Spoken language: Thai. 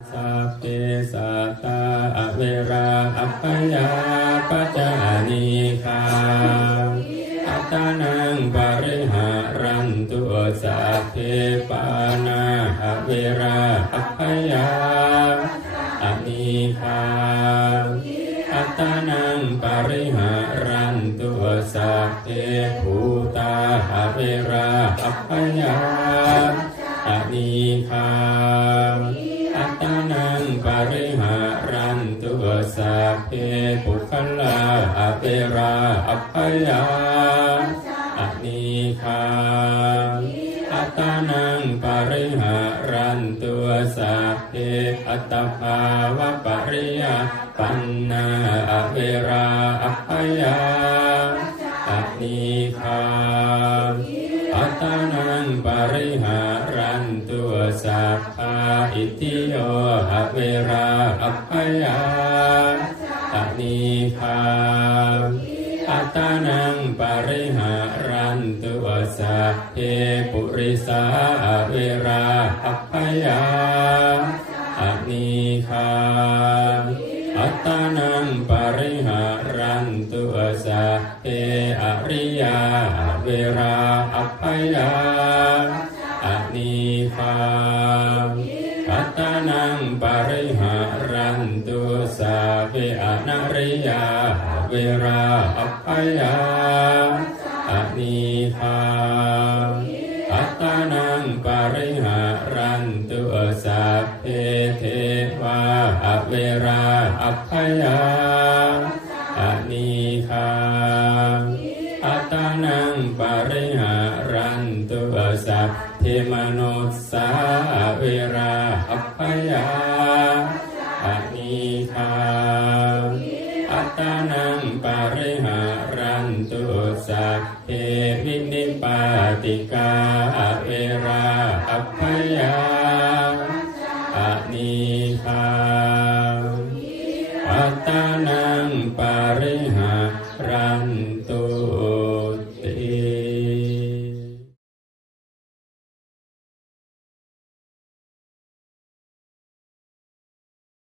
สัพเพสัตตาอเวราอัปปยาปัจจานิคาอัตตานังปริหารันตุสัพเพปานาอเวราอัปปยาอานิคาอัตตานังปริหารันตุสัพเพภูตาอเวราอัปปยาอานิคา สัพเพปุคลาอเปราอัปปยาอนิคาอัตตานังปริหารันตุสัพเพอัตตภาวะปริยาปันนาอเวราอัปปยาอนิคาอัตตานังปริหารันตุสัพพาอิติโยอเวราอัปปยา นิคาอัตตานังปริหารันตุสัพเพปุริสาเวราอัปปยาอนิคาอัตตานังปริหารันตุสัพเพอริยาเวราอัปปยาอนิคา ตานังปริหารันตุสัพเพอนาริยาเวราอัปปยาอนิคาอัตานังปริหารันตุสัพเพเทวาอเวราอัพยาอนิคาอัตานังปริหารันตุสัพเพมนุสสาเวรา ยาอนิคาอัตตานังปริหารันตุสัพเพวินิปาติกาเวราอัพยาอนิคาอัตตานังปริหารันตุ